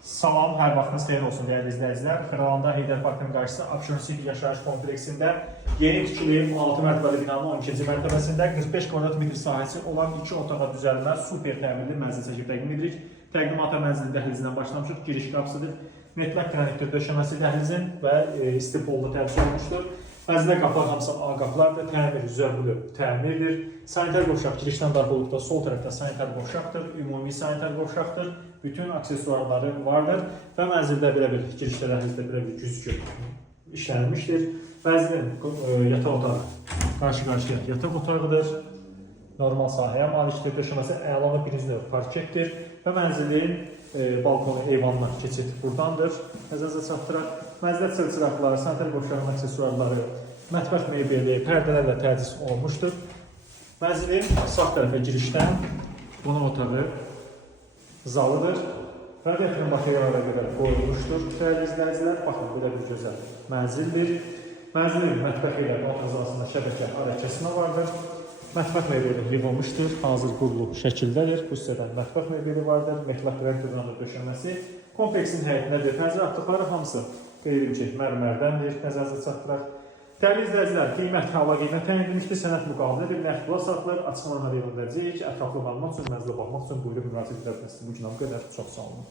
Salam, hər vaxtınız xeyir olsun dəyərli izləyicilər. Xıralanda Heydər Parkının qarşısında Abşeron City yaşayış kompleksində yeni tikili 6 mərtəbəli binanın 12-ci mərtəbəsində 45 kvadrat metr sahəsi olan 2 otağa düzəlmə super təmirli mənzil çəkib təqdim edirik. Təqdimata mənzilin dəhlizindən başlamışıq. Giriş qapısıdır. Metlak qranitdir döşəməsi dəhlizin və isti polda təmsil olunmuşdur. Mənzildə qapılar hamısı A qapılardır. Təmir zövqlü təmirdir. Sanitar qovşaq girişdən daxil olduqda sol tərəfdə sanitar qovşaqdır. Ümumi sanitar qovşaqdır. Bütün aksesuarları vardır və mənzildə belə bir girişdə dəhlizdə belə bir güzgü işlənilmişdir. Mənzilin yataq otağı qarşı-qarşıya yataq otağıdır. Normal sahəyə malikdir. Döşəməsi əla və birinci növ parketdir və mənzilin balkonu, eyvanına keçid buradandır. Nəzərinizə çatdıraq. Mənzildə çırçıraqlar, sanitar qovşağının aksesuarları, mətbəx mebeli, pərdələrlə təchiz olunmuşdur. Mənzilin sağ tərəfə girişdən qonaq otağı zalıdır. Radiatorun materiallara qədər qoyulmuşdur. Dəyərli izləyicilər, baxın, belə bir gözəl mənzildir. Mənzilin mətbəx ilə qonaq arasında şəbəkə arə kəsmə vardır. Mətbəx mebeli yığılmışdır, hazır qurulu şəkildədir. Bu hissədən mətbəx mebeli vardır, metlak qranitdir döşəməsi. Kompleksin həyətindədir. Pəncərə artıqları hamısı qeyri-ümkək mərmərdəndir. Nəzərinizə çatdıraq. Dəyərli izləyicilər, qiymət hava qiymət təyin edilmişdir. Sənəd müqavilə bir nağd pula saxlar. Açıqlamalar yolundayacağıq. Ətraflı məlumat üçün, mənzilə baxmaq üçün buyurun müraciət edərsiniz. Bu gün bu qədər. Çox sağ olun.